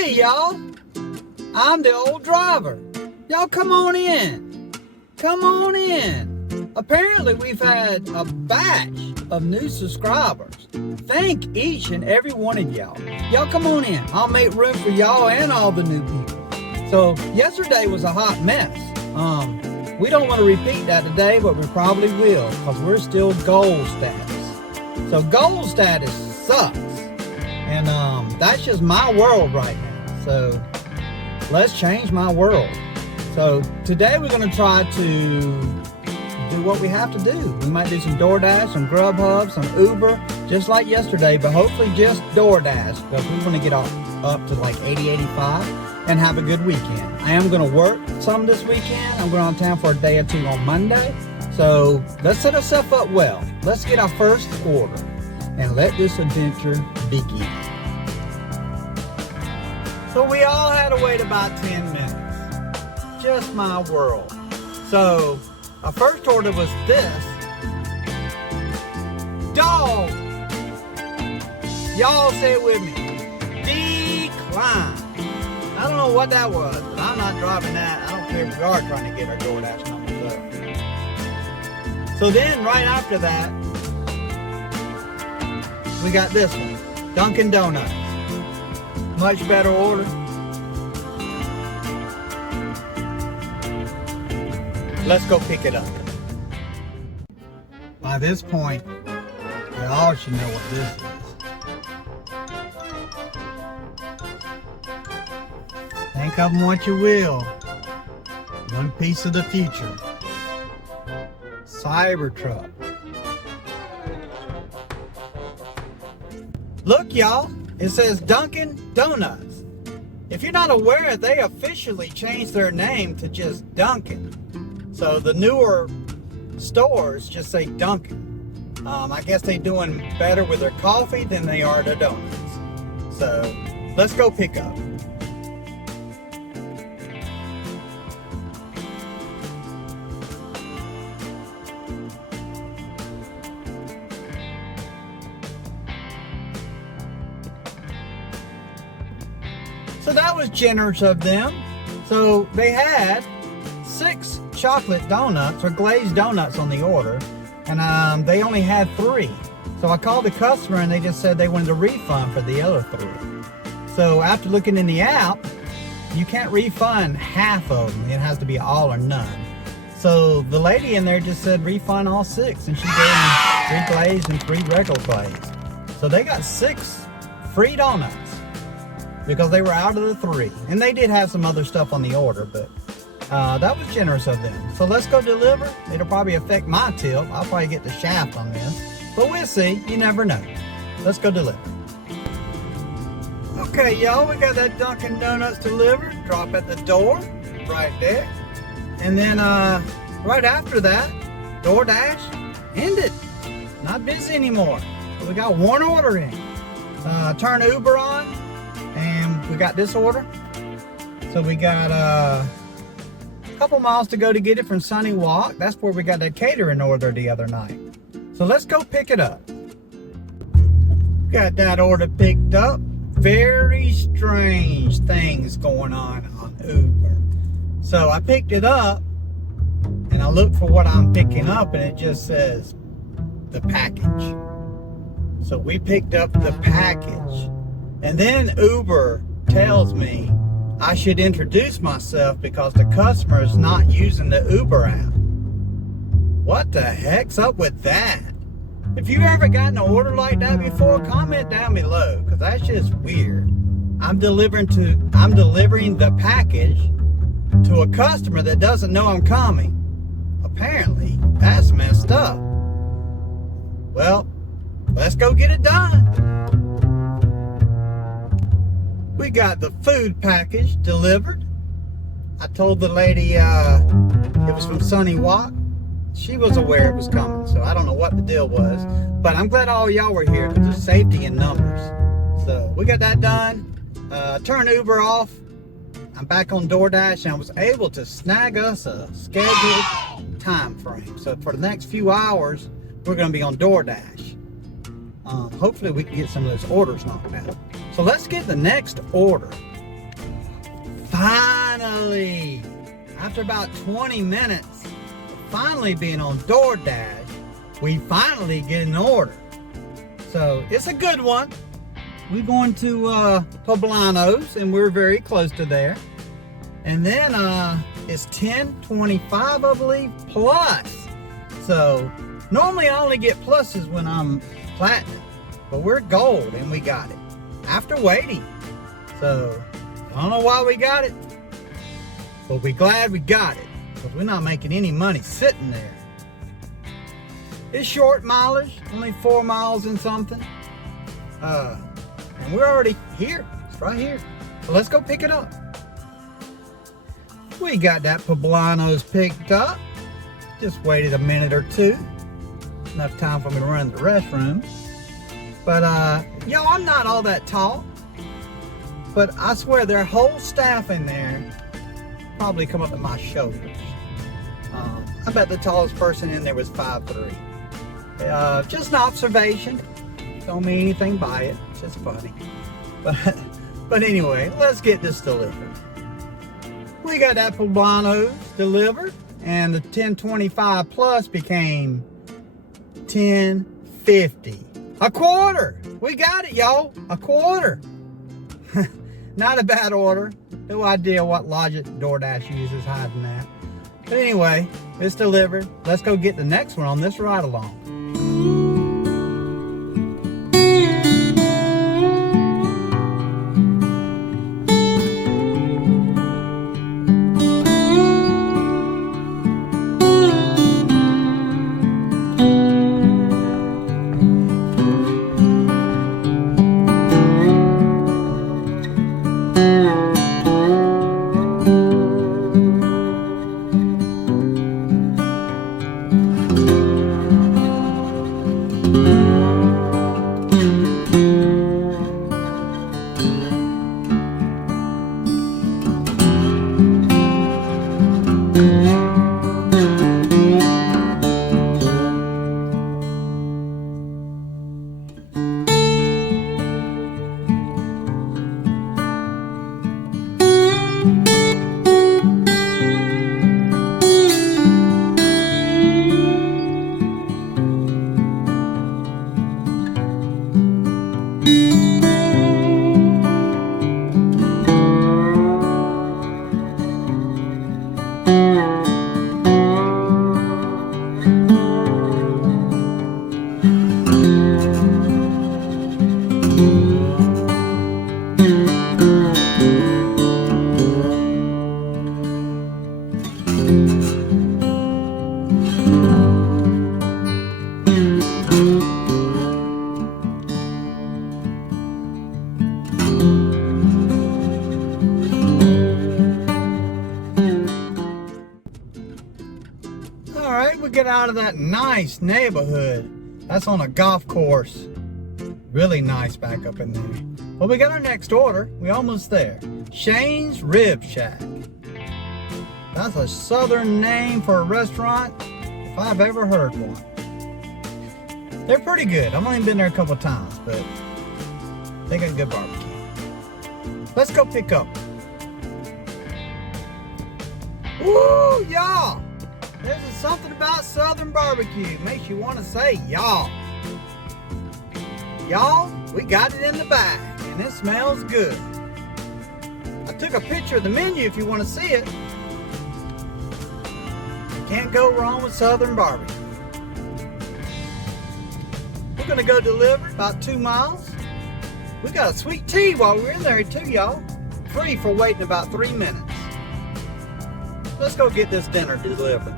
Hey y'all, I'm the old driver. Y'all come on in. Come on in. Apparently we've had a batch of new subscribers. Thank each and every one of y'all. Y'all come on in. I'll make room for y'all and all the new people. So yesterday was a hot mess. We don't want to repeat that today, but we probably will because we're still gold status. So gold status sucks. And that's just my world right now. So let's change my world. So today we're going to try to do what we have to do. We might do some DoorDash, some Grubhub, some Uber, just like yesterday, but hopefully just DoorDash because we want to get up to like 80, 85 and have a good weekend. I am going to work some this weekend. I'm going on town for a day or two on Monday. So let's set ourselves up well. Let's get our first order and let this adventure begin. So we all had to wait about 10 minutes. Just my world. So our first order was this. Dog. Y'all say it with me. Decline. I don't know what that was, but I'm not driving that. I don't care if we are trying to get our DoorDash numbers up. So then right after that, we got this one. Dunkin' Donuts. Much better order. Let's go pick it up. By this point, we all should know what this is. Think of them what you will. One piece of the future. Cybertruck. Look, y'all. It says Dunkin' Donuts. If you're not aware, they officially changed their name to just Dunkin'. So the newer stores just say Dunkin'. I guess they're doing better with their coffee than they are their donuts. So let's go pick up. So that was generous of them. So they had 6 chocolate donuts or glazed donuts on the order, and they only had 3. So I called the customer and they just said they wanted a refund for the other 3. So after looking in the app, you can't refund half of them. It has to be all or none. So the lady in there just said refund all 6, and she gave them 3 glazed and 3 regular glazed. So they got 6 free donuts because they were out of the 3. And they did have some other stuff on the order, but that was generous of them. So let's go deliver. It'll probably affect my tip. I'll probably get the shaft on this, but we'll see. You never know. Let's go deliver. Okay, y'all, we got that Dunkin' Donuts delivered. Drop at the door right there. And then right after that, DoorDash ended. Not busy anymore. So we got one order in. Turn Uber on, and we got this order. So we got a couple miles to go to get it from Sunny Walk. That's where we got that catering order the other night. So let's go pick it up. Got that order picked up. Very strange things going on Uber. So I picked it up and I looked for what I'm picking up, and it just says the package. So we picked up the package, and then Uber tells me I should introduce myself because the customer is not using the Uber app. What the heck's up with that? If you've ever gotten an order like that before, comment down below, because that's just weird. I'm delivering the package to a customer that doesn't know I'm coming. Apparently, that's messed up. Well, let's go get it done. We got the food package delivered. I told the lady it was from Sunny Walk. She was aware it was coming, so I don't know what the deal was. But I'm glad all y'all were here because there's safety in numbers. So we got that done. Turn Uber off. I'm back on DoorDash, and I was able to snag us a scheduled time frame. So for the next few hours, we're going to be on DoorDash. Hopefully we can get some of those orders knocked out. So let's get the next order. Finally, after about 20 minutes of finally being on DoorDash, we finally get an order. So it's a good one. We're going to Poblanos, and we're very close to there. And then it's 10.25, I believe, plus. So normally I only get pluses when I'm platinum, but we're gold and we got it after waiting. So I don't know why we got it, but we're glad we got it because we're not making any money sitting there. It's short mileage, only 4 miles and something. And we're already here. It's right here. So let's go pick it up. We got that Poblanos picked up. Just waited a minute or two. Enough time for me to run to the restroom. But y'all, I'm not all that tall. But I swear their whole staff in there probably come up to my shoulders. I bet the tallest person in there was 5'3". Just an observation. Don't mean anything by it. It's just funny. But anyway, let's get this delivered. We got that Poblanos delivered, and the 10.25 plus became 10.50. A quarter. We got it, y'all. A quarter. Not a bad order. No idea what logic DoorDash uses hiding that. But anyway, it's delivered. Let's go get the next one on this ride along. Get out of that nice neighborhood. That's on a golf course. Really nice back up in there. Well, we got our next order. We almost there. Shane's Rib Shack. That's a southern name for a restaurant if I've ever heard one. They're pretty good. I've only been there a couple times, but they got good barbecue. Let's go pick up. Woo, y'all! There's something about southern barbecue. Makes you want to say y'all. Y'all, we got it in the bag, and it smells good. I took a picture of the menu if you want to see it. Can't go wrong with southern barbecue. We're going to go deliver about 2 miles. We got a sweet tea while we're in there too, y'all. Free for waiting about 3 minutes. Let's go get this dinner delivered.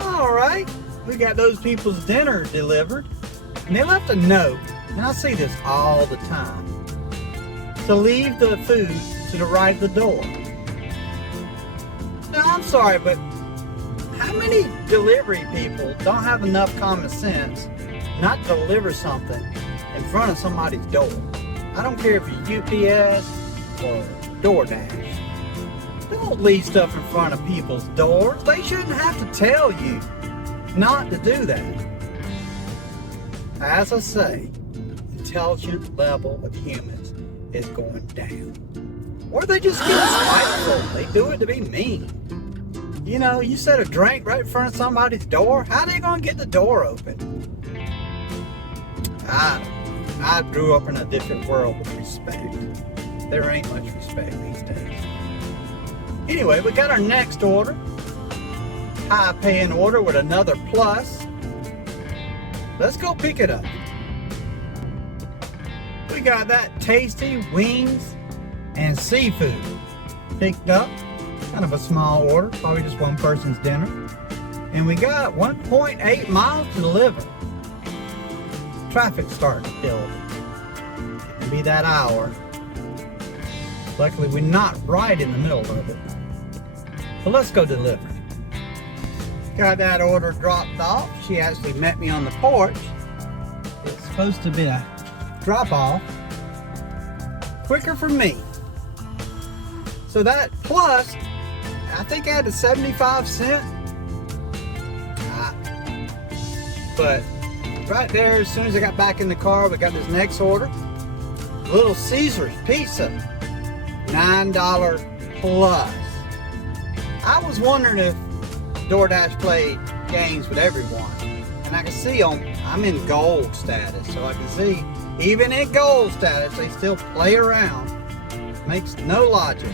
All right, we got those people's dinner delivered, and they left a note, and I see this all the time, to leave the food to the right of the door. Now, I'm sorry, but how many delivery people don't have enough common sense not to deliver something in front of somebody's door? I don't care if you're UPS or DoorDash. Don't leave stuff in front of people's doors. They shouldn't have to tell you not to do that. As I say, intelligent level of humans is going down. Or they just get spiteful. They do it to be mean. You know, you set a drink right in front of somebody's door. How are they gonna get the door open? I grew up in a different world with respect. There ain't much respect these days. Anyway, we got our next order. High paying order with another plus. Let's go pick it up. We got that tasty wings and seafood picked up. Kind of a small order, probably just one person's dinner. And we got 1.8 miles to deliver. Traffic's starting to build. It'll be that hour. Luckily, we're not right in the middle of it. So let's go deliver. Got that order dropped off. She actually met me on the porch. It's supposed to be a drop off. Quicker for me. So that plus, I think I had a 75 cent. But right there, as soon as I got back in the car, we got this next order. Little Caesar's pizza, $9 plus. I was wondering if DoorDash played games with everyone. And I can see I'm in gold status, so I can see even in gold status, they still play around. Makes no logic.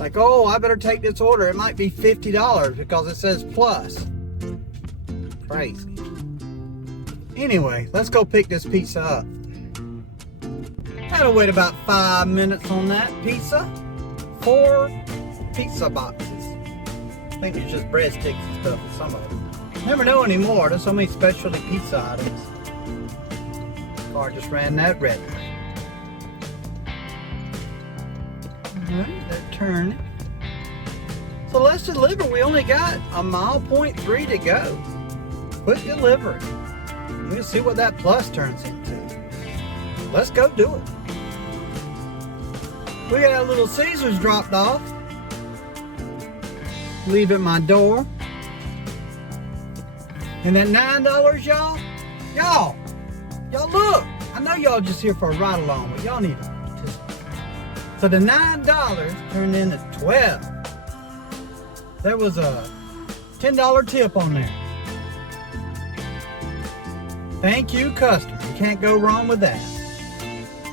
Like, oh, I better take this order. It might be $50 because it says plus. Crazy. Anyway, let's go pick this pizza up. Had to wait about 5 minutes on that pizza. 4 pizza boxes. I think it's just breadsticks and stuff in some of them. Never know anymore. There's so many specialty pizza items. Car just ran that red light. Alright, they're turning. So let's deliver. We only got 1.3 miles to go. Quick delivery. We'll see what that plus turns into. Let's go do it. We got a little Caesar's dropped off. Leave at my door. And that $9, y'all. Y'all look. I know y'all just here for a ride along, but y'all need to participate. So the $9 turned into $12. There was a $10 tip on there. Thank you, customer. You can't go wrong with that.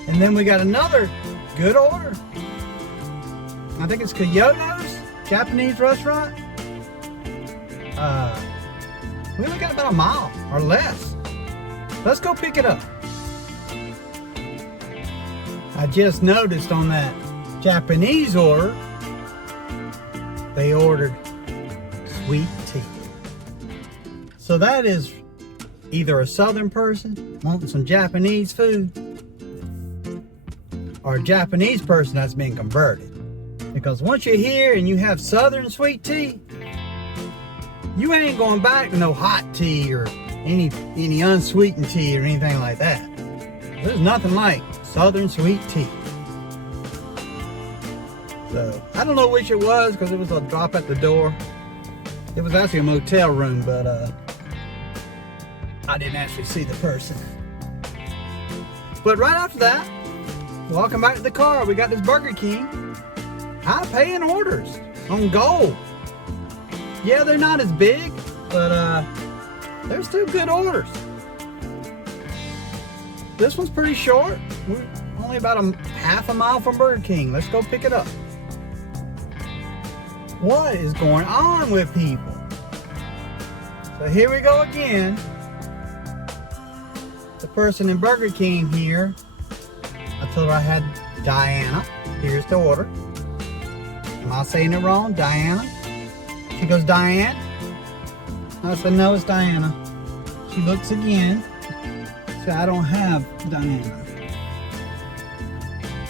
And then we got another good order. I think it's Kyoto's Japanese restaurant. We only got about a mile or less. Let's go pick it up. I just noticed on that Japanese order, they ordered sweet tea. So that is either a southern person wanting some Japanese food or a Japanese person that's been converted. Because once you're here and you have southern sweet tea, you ain't going back to no hot tea or any unsweetened tea or anything like that. There's nothing like southern sweet tea. So I don't know which it was because it was a drop at the door. It was actually a motel room, but I didn't actually see the person. But right after that, walking back to the car, we got this Burger King. High paying orders on gold. Yeah, they're not as big, but they're still good orders. This one's pretty short. We're only about half a mile from Burger King. Let's go pick it up. What is going on with people? So here we go again. The person in Burger King here, I told her I had Diana. Here's the order. Am I saying it wrong? Diana? She goes, Diane? I said, no, it's Diana. She looks again. She said, I don't have Diana.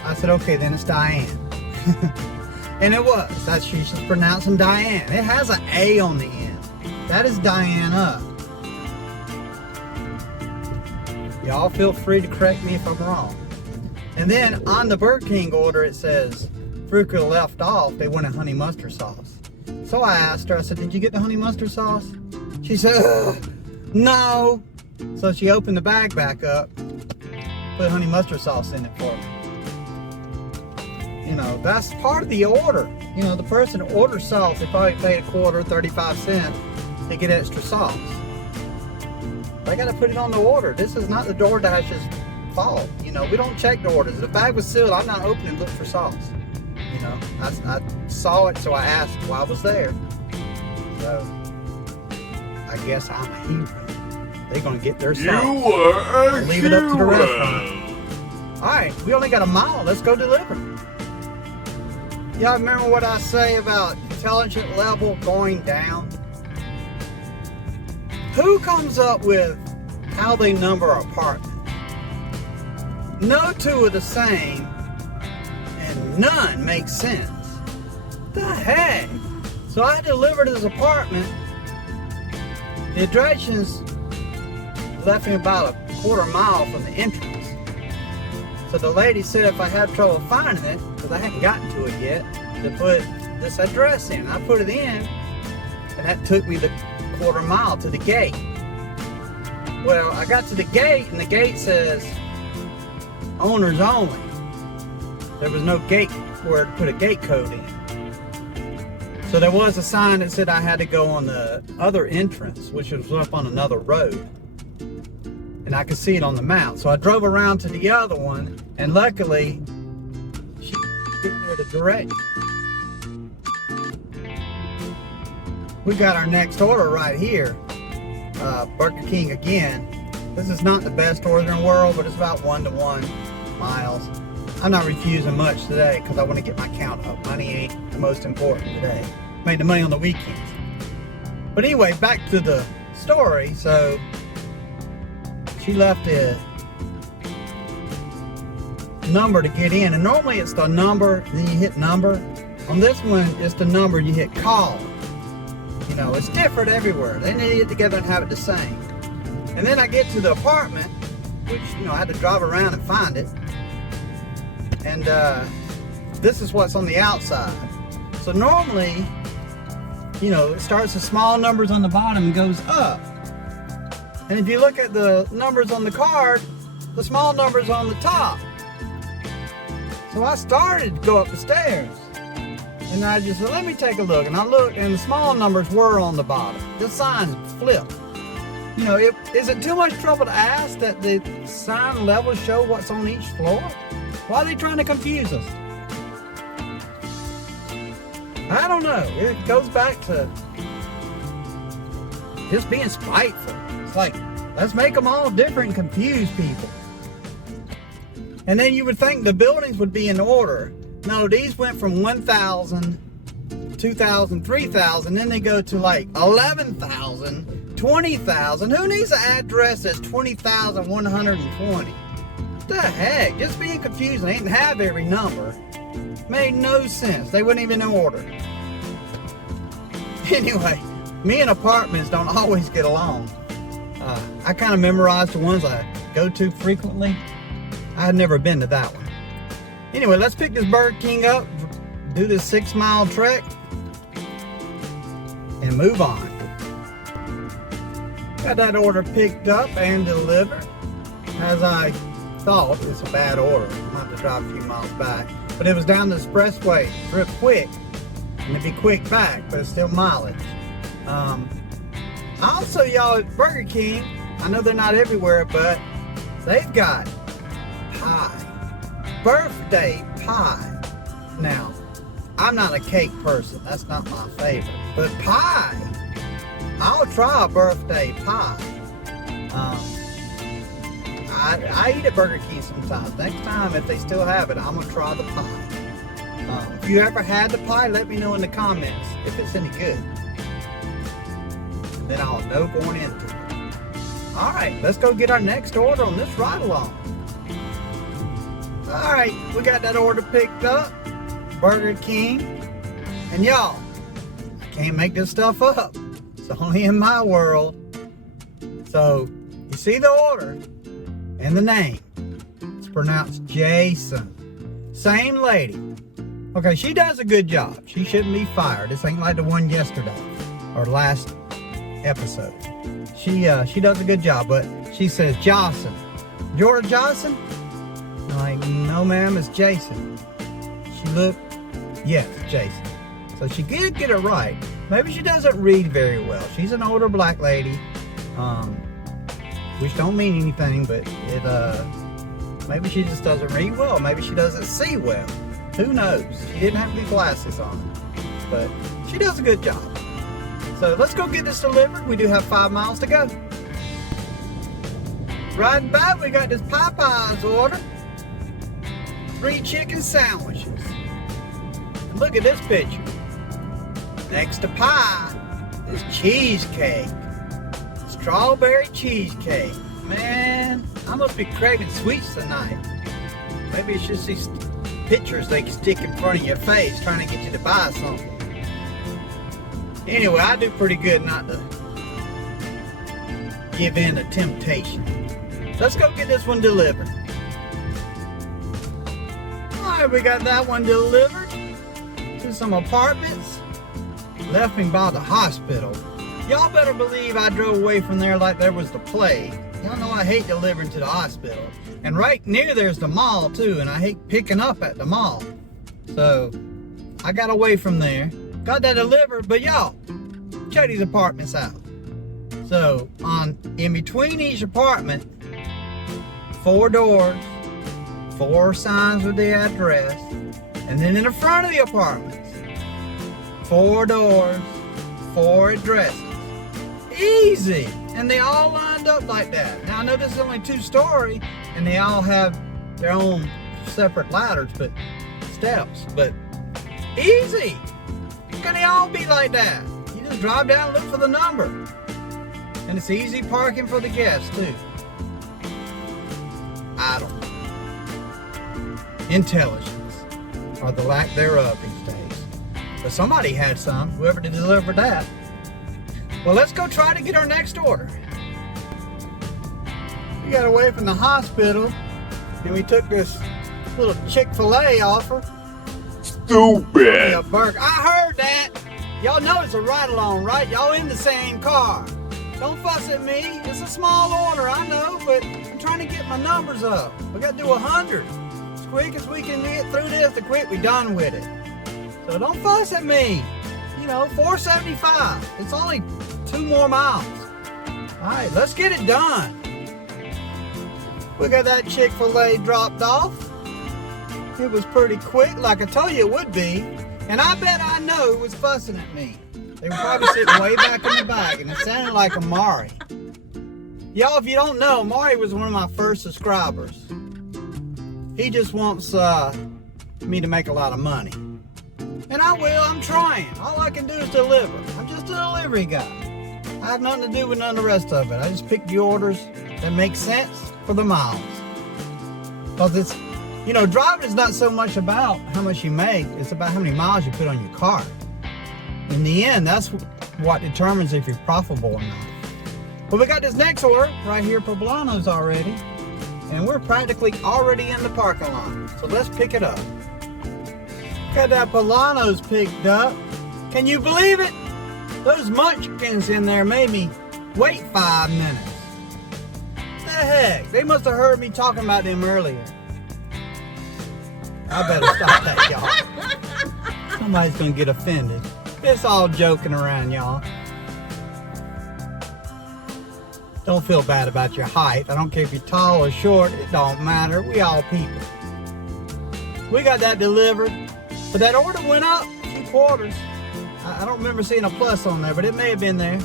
I said, okay, then it's Diane. And it was. That's she's pronouncing Diane. It has an A on the end. That is Diana. Y'all feel free to correct me if I'm wrong. And then on the Burger King order, it says, fruit could have left off. They wanted honey mustard sauce. So I asked her, I said, did you get the honey mustard sauce? She said, no. So she opened the bag back up, put honey mustard sauce in it for me. You know, that's part of the order. You know, the person orders sauce, they probably paid a quarter, 35 cents to get extra sauce. They got to put it on the order. This is not the DoorDash's fault. You know, we don't check the orders. If the bag was sealed, I'm not opening to look for sauce. You know, I saw it, so I asked while I was there. So, I guess I'm a hero. They're going to get their sauce. You were a leave it up to the hero. restaurant. Alright, we only got a mile. Let's go deliver. Y'all remember what I say about intelligence level going down? Who comes up with how they number apartments? No two are the same, and none make sense. What the heck? So I delivered his apartment. The directions left me about a quarter mile from the entrance. So the lady said if I had trouble finding it, because I hadn't gotten to it yet, to put this address in. I put it in, and that took me the quarter mile to the gate. Well, I got to the gate, and the gate says owners only. There was no gate where to put a gate code in. So there was a sign that said I had to go on the other entrance, which was up on another road. And I could see it on the map. So I drove around to the other one, and luckily, she gave me the direction. We got our next order right here. Burger King again. This is not the best order in the world, but it's about 1-to-1 miles. I'm not refusing much today because I want to get my count up. Money ain't the most important today. Made the money on the weekends. But anyway, back to the story. So she left a number to get in, and normally it's the number, then you hit number. On this one, it's the number, you hit call. You know, it's different everywhere. They need to get together and have it the same. And then I get to the apartment, which, you know, I had to drive around and find it. And this is what's on the outside. So normally, you know, it starts with small numbers on the bottom and goes up. And if you look at the numbers on the card, the small number's on the top. So I started to go up the stairs. And I just said, let me take a look. And I looked, and the small numbers were on the bottom. The sign flipped. You know, is it too much trouble to ask that the sign levels show what's on each floor? Why are they trying to confuse us? I don't know. It goes back to just being spiteful. It's like, let's make them all different and confuse people. And then you would think the buildings would be in order. No, these went from 1,000, 2,000, 3,000, then they go to like 11,000, 20,000. Who needs an address that's 20,120? What the heck? Just being confused. They didn't have every number. Made no sense. They weren't even in order. Anyway, me and apartments don't always get along. I kind of memorized the ones I go to frequently. I had never been to that one. Anyway, let's pick this Burger King up, do this 6-mile trek, and move on. Got that order picked up and delivered. As I thought, it's a bad order. I'm going to have to drive a few miles back. But it was down the expressway real quick. And it'd be quick back, but it's still mileage. Also, y'all, at Burger King, I know they're not everywhere, but they've got pie. Birthday pie. Now, I'm not a cake person. That's not my favorite. But pie, I'll try a birthday pie. I eat at Burger King sometimes. Next time, if they still have it, I'm going to try the pie. If you ever had the pie, let me know in the comments if it's any good. And then I'll know going into it. Alright, let's go get our next order on this ride along. Alright, we got that order picked up. Burger King. And y'all, I can't make this stuff up. It's only in my world. So, you see the order and the name. It's pronounced Jason. Same lady. Okay, she does a good job. She shouldn't be fired. This ain't like the one yesterday or last episode. She does a good job, but she says Johnson. Jordan Johnson? I'm like, no ma'am, it's Jason. She looked, yes, Jason. So she did get it right. Maybe she doesn't read very well. She's an older black lady, which don't mean anything, but it, maybe she just doesn't read well. Maybe she doesn't see well. Who knows? She didn't have any glasses on, but she does a good job. So let's go get this delivered. We do have 5 miles to go. Riding back, we got this Popeyes order. 3 chicken sandwiches. And look at this picture. Next to pie is cheesecake. Strawberry cheesecake. Man, I must be craving sweets tonight. Maybe it's just these pictures they can stick in front of your face trying to get you to buy something. Anyway, I do pretty good not to give in to temptation. Let's go get this one delivered. Alright, we got that one delivered to some apartments. Left me by the hospital. Y'all better believe I drove away from there like there was the plague. Y'all know I hate delivering to the hospital. And right near there's the mall too, and I hate picking up at the mall. So, I got away from there. Got that delivered, but y'all, check these apartments out. So, in between each apartment, 4 doors, 4 signs with the address, and then in the front of the apartments, 4 doors, 4 addresses. Easy! And they all lined up like that. Now I know this is only 2-story, and they all have their own separate ladders, but steps, but easy! Can they all be like that? You just drive down and look for the number. And it's easy parking for the guests too. Idle. Intelligence, or the lack thereof these days. But somebody had some, whoever delivered that. Well, let's go try to get our next order. We got away from the hospital, and we took this little Chick-fil-A offer. Stupid! A burger. I heard that. Y'all know it's a ride-along, right? Y'all in the same car. Don't fuss at me. It's a small order, I know, but I'm trying to get my numbers up. We got to do 100. As quick as we can get through this, the quick we done with it. So don't fuss at me. You know, 475. It's only 2 more miles. All right, let's get it done. We got that Chick-fil-A dropped off. It was pretty quick, like I told you it would be. And I bet I know who was fussing at me. They were probably sitting way back in the back, and it sounded like Amari. Y'all, if you don't know, Amari was one of my first subscribers. He just wants me to make a lot of money. And I will, I'm trying. All I can do is deliver. I'm just a delivery guy. I have nothing to do with none of the rest of it. I just pick the orders that make sense for the miles. Because it's, you know, driving is not so much about how much you make, it's about how many miles you put on your car. In the end, that's what determines if you're profitable or not. Well, we got this next order right here, Poblanos already, and we're practically already in the parking lot. So let's pick it up. Got that Poblanos picked up. Can you believe it? Those munchkins in there made me wait 5 minutes. What the heck? They must have heard me talking about them earlier. I better stop that, y'all. Somebody's gonna get offended. It's all joking around, y'all. Don't feel bad about your height. I don't care if you're tall or short. It don't matter. We all people. We got that delivered. But that order went up 2 quarters. I don't remember seeing a plus on there, but it may have been there.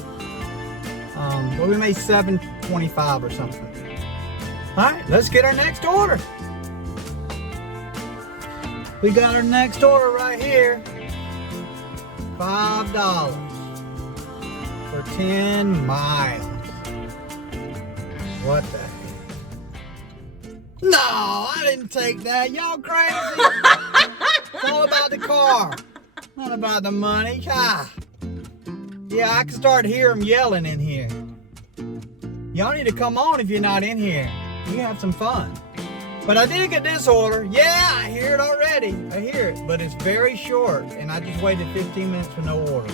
But we made $7.25 or something. All right, let's get our next order. We got our next order right here. $5 for 10 miles. What the heck? No, I didn't take that. Y'all crazy? It's all about the car, not about the money. Ah. Yeah, I can start hearing them yelling in here. Y'all need to come on if you're not in here. You have some fun. But I did get this order. Yeah, I hear it already. I hear it, but it's very short, and I just waited 15 minutes for no order.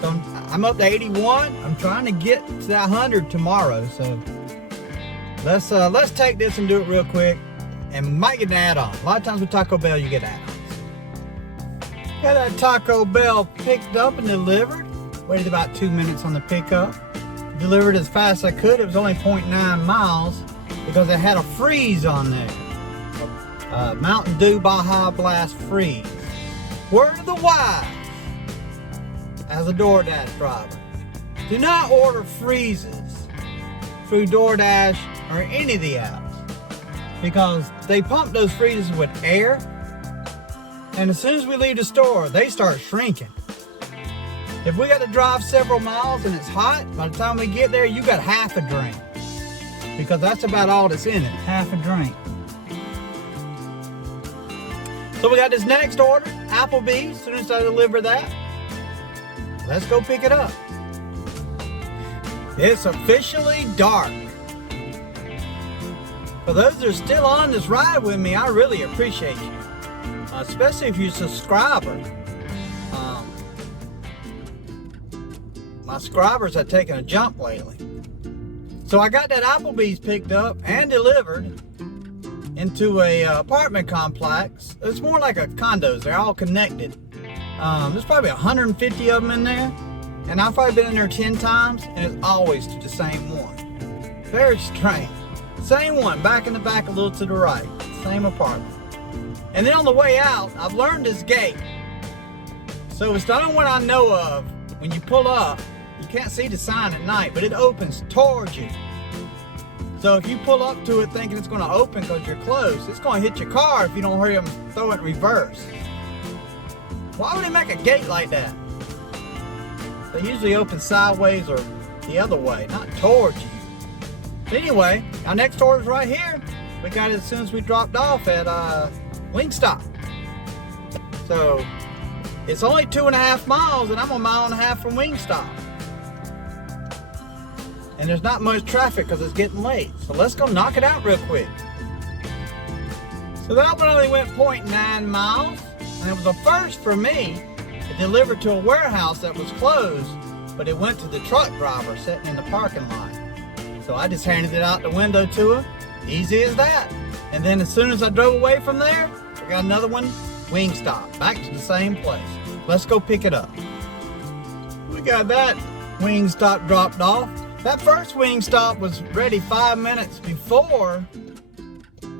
So I'm up to 81. I'm trying to get to that 100 tomorrow. So let's take this and do it real quick, and might get an add-on. A lot of times with Taco Bell, you get add-ons. Got that Taco Bell picked up and delivered. Waited about 2 minutes on the pickup. Delivered as fast as I could. It was only 0.9 miles because it had a freeze on there. Mountain Dew Baja Blast freeze. Word of the wise as a DoorDash driver. Do not order freezes through DoorDash or any of the apps because they pump those freezes with air, and as soon as we leave the store, they start shrinking. If we got to drive several miles and it's hot, by the time we get there, you got half a drink because that's about all that's in it, half a drink. So we got this next order, Applebee's. As soon as I deliver that, let's go pick it up. It's officially dark. For those that are still on this ride with me, I really appreciate you. Especially if you're a subscriber. My subscribers have taken a jump lately. So I got that Applebee's picked up and delivered into a apartment complex. It's more like a condos. They're all connected. There's probably 150 of them in there. And I've probably been in there 10 times, and it's always to the same one. Very strange. Same one, back in the back, a little to the right. Same apartment. And then on the way out, I've learned this gate. So it's the only one I know of. When you pull up, you can't see the sign at night, but it opens towards you. So if you pull up to it thinking it's going to open because you're close, it's going to hit your car if you don't hurry up and throw it in reverse. Why would they make a gate like that? They usually open sideways or the other way, not towards you. But anyway, our next order's right here. We got it as soon as we dropped off at Wingstop. So it's only 2.5 miles, and I'm a mile and a half from Wingstop. And there's not much traffic because it's getting late. So let's go knock it out real quick. So that one only went 0.9 miles, and it was a first for me. It delivered to a warehouse that was closed, but it went to the truck driver sitting in the parking lot. So I just handed it out the window to him. Easy as that. And then as soon as I drove away from there, we got another one, Wingstop, back to the same place. Let's go pick it up. We got that Wingstop dropped off. That first Wingstop was ready 5 minutes before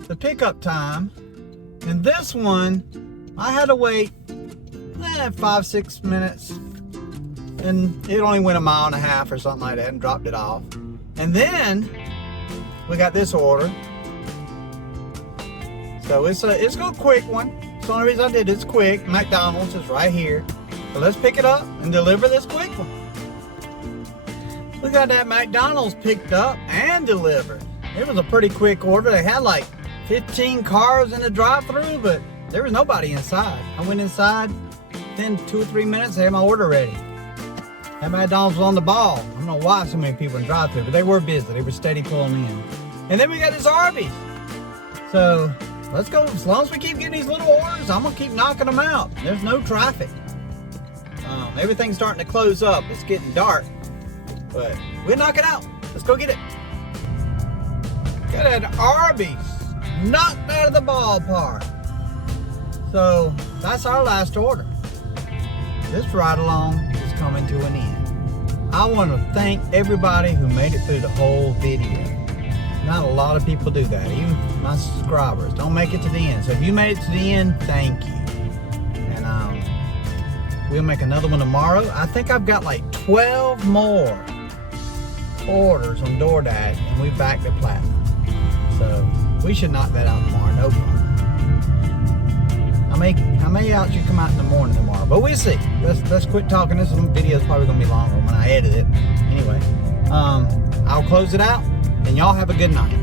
the pickup time. And this one, I had to wait 5-6 minutes, and it only went 1.5 miles or something like that and dropped it off. And then we got this order. So it's a quick one. It's the only reason I did it's quick. McDonald's is right here. So let's pick it up and deliver this quick one. We got that McDonald's picked up and delivered. It was a pretty quick order. They had like 15 cars in the drive-thru, but there was nobody inside. I went inside. Within 2 or 3 minutes, I had my order ready. That McDonald's was on the ball. I don't know why so many people in drive-thru, but they were busy. They were steady pulling in. And then we got this Arby's. So let's go. As long as we keep getting these little orders, I'm gonna keep knocking them out. There's no traffic. Everything's starting to close up. It's getting dark, but we'll knock it out. Let's go get it. Got an Arby's knocked out of the ballpark. So that's our last order. This ride along is coming to an end. I want to thank everybody who made it through the whole video. Not a lot of people do that, even my subscribers don't make it to the end. So if you made it to the end, thank you. And we'll make another one tomorrow. I think I've got like 12 more orders on DoorDash, and we're back to platinum. So we should knock that out tomorrow, no problem. I may actually come out in the morning tomorrow, but we'll see. Let's quit talking. This video is probably gonna be longer when I edit it. Anyway, I'll close it out, and y'all have a good night.